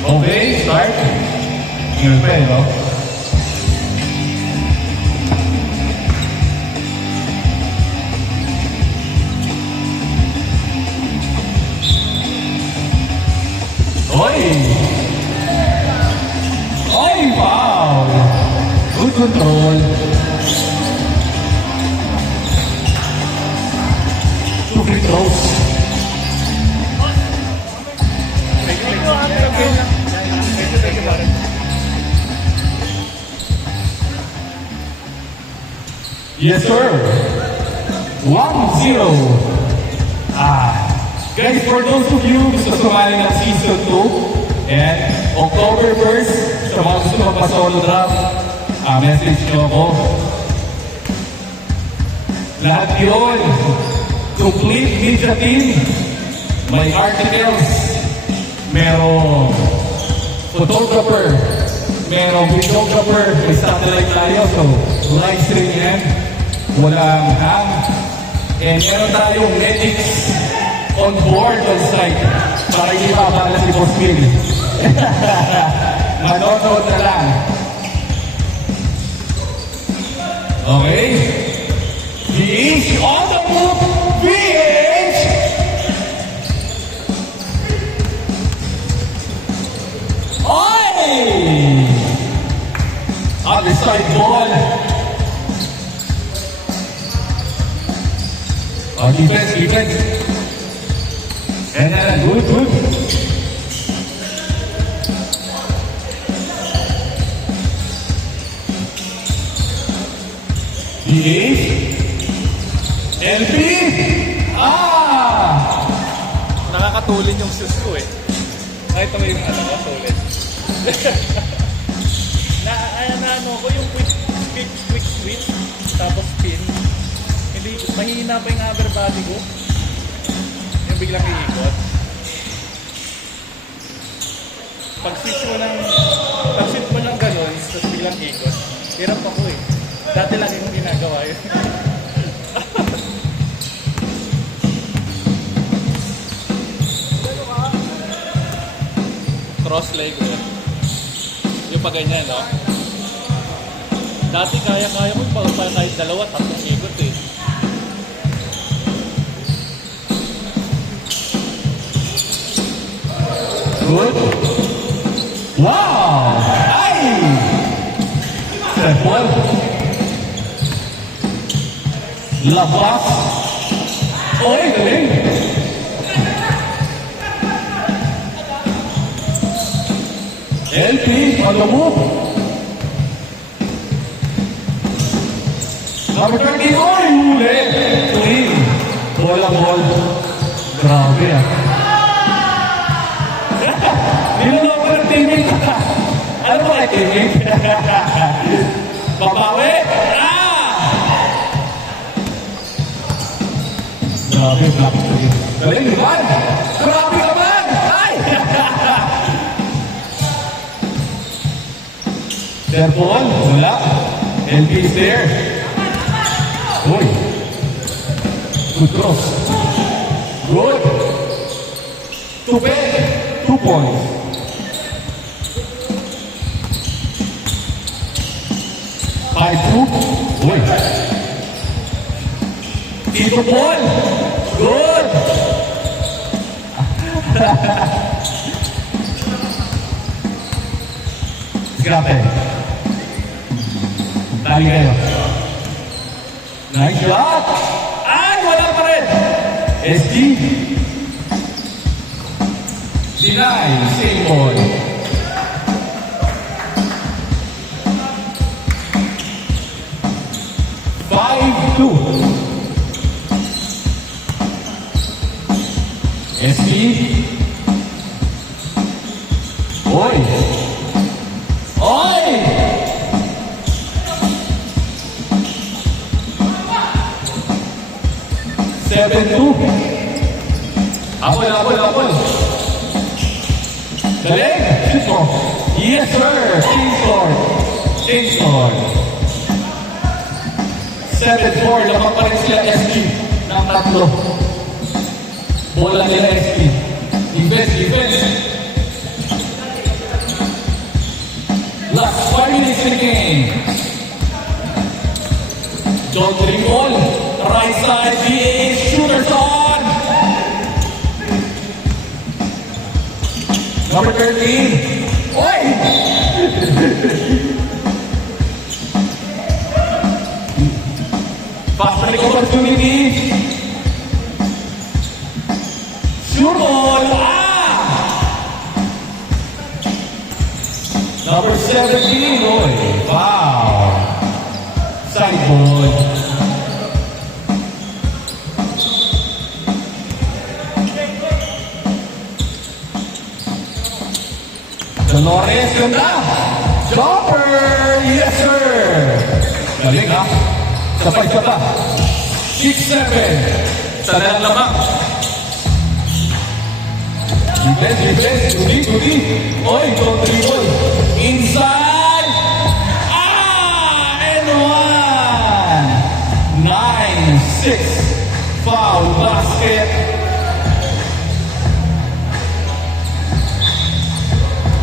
Okay, start. Ingat pa eh, no? Oy! Oy, wow! Good control. Two free throws. Yes, sir. 1-0. Guys, for those of you gusto sumali ng Season 2, and October 1st, sa mga gusto magpa-solo draft, message nyo ako. Lahat yun, complete media team, may articles, merong photographer, merong videographer, may satellite tayo, so live stream yan, walang hang, and meron tayong medics on board on site para hindi mabala si Boss Bill. Manonood na lang. Okay? VH on the move! VH! Oy! Other side ball. Defense, defense. And good, good. DH. LP. Nakakatulin yung shoes ko eh. Nakita mo yung ano ko, tulin. Ano ko yung quick switch, tapos pin. Hindi, mahina pa yung upper body ko. Yung biglang iikot. Pag switch mo ng ganun, tapos biglang ikot. Hirap ako eh. Dati lang yung ginagawa yun. Cross leg ko. Yung pa ganyan, no? Dati kaya-kaya ko pa kahit dalawa, tatlong ikot eh. Good. Wow! Ay! Step one. Labas. Oy, galing. LP on the move. Number 13, oy, huli. Clean. Ball ang ball. Grabe ah. Niloloko ko ng teammate. Ano ba kayo teammate? Babawi. Grabe, black screen. Galing naman. Grabe naman. Ay! Third ball, wala. LP is there. Uy. Good cross. Good. Tupe. 2 points. Five, two. Uy. Tito Paul. Good. Grabe. Dali kayo. Nice shot. Ay, wala pa rin. SG. Deny. Same ball. Two. SG. Oy. Oy. Seven, two. Apol. Galing. Shoot mo. Yes, sir. Change score. 7-4, lamang pa rin sila SG ng tatlo. Bola nila SG. Defense. Last 5 minutes in the game. John Trimol, right side, BA, shooters on. Number 13. Oi! Fast break opportunity. Shoot ball. Number 17. Oi, wow. Side ball. Dolores, ganda! Jumper! Yes, sir! Galing, ha? Sabay ka pa. 6-7. Sana lang lamang. Defense. Goody. Oy, go dribble. Inside! And 1! 9-6. Foul basket.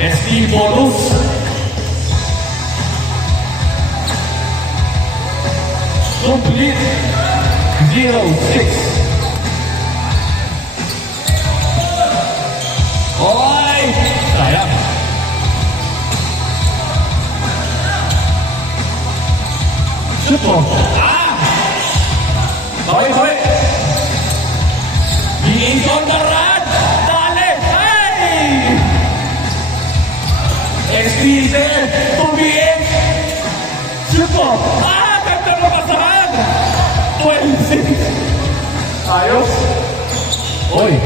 SD bonus. Complete. 0-6. Oy! Sayang. Shoot mo. Sorry. Bigay on the run. Dale. Hey! SD is there. 2BX. Shoot mo. Ganda na pasahan. 26. Ayos. Oy.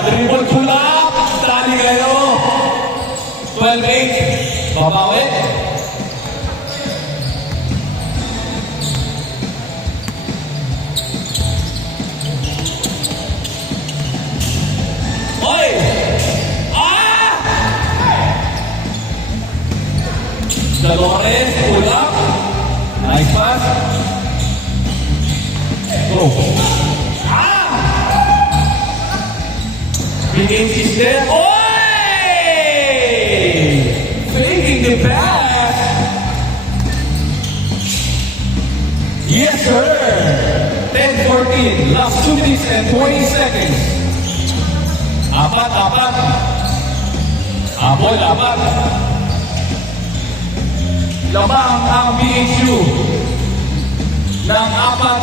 Dribble pull up. Dali kayo. 12-8. Babawi. Oy! Dolores, pull up. Nice pass. Go. Big Ace is there. Oy! Faking the pass. Yes, sir. 10-14. Last 2 minutes and 20 seconds. Apat. Apol, apat. Lamang ang BHU ng apat.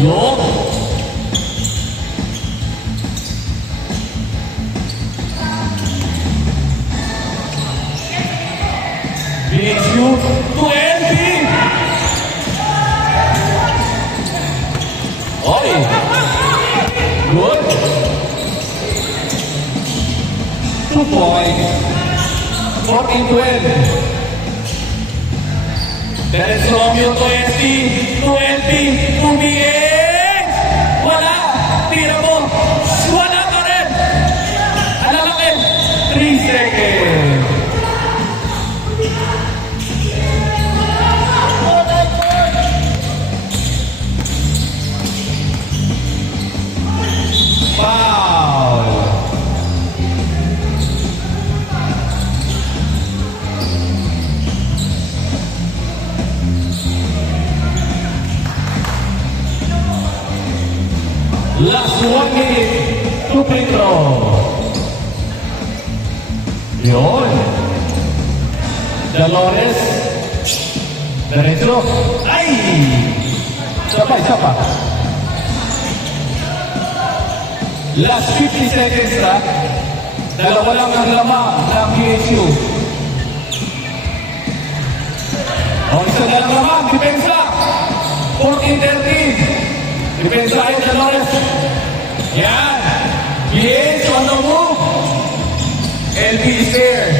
Yo. BHU 20. Oy. Good. 2 points. 14-12. There's Romeo to SD, 20, 2BX! Wala! Tira mo! Wala ka rin! Ano lang eh? 3 seconds! Foul! Last 1 minute to free throw. Yun. Dolores. Diretso. Ay! Sapa. Last 50 seconds na. Dalawa lang ang lamang ng BSU. Isa na lang lamang. Depensa. 14-13. Depensa kayo, Dolores. Yan. BH on the move. LP is there.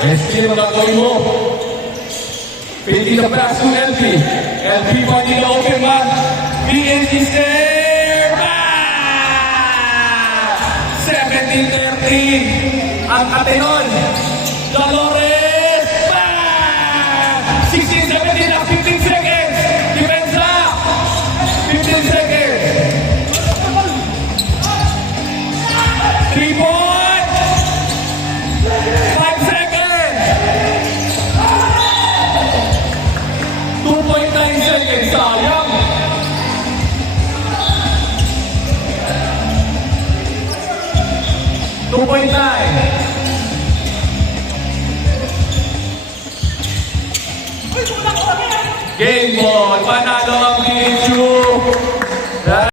SK naman ang gawin mo. Pwede na pass to LP. LP pa nila open man. BH is there. 17-13. Ang Atenon. Dolores. 16-17 na 15 seconds. Depensa. 15 seconds. 3 points. 2.9. Game on! Panalo ang video!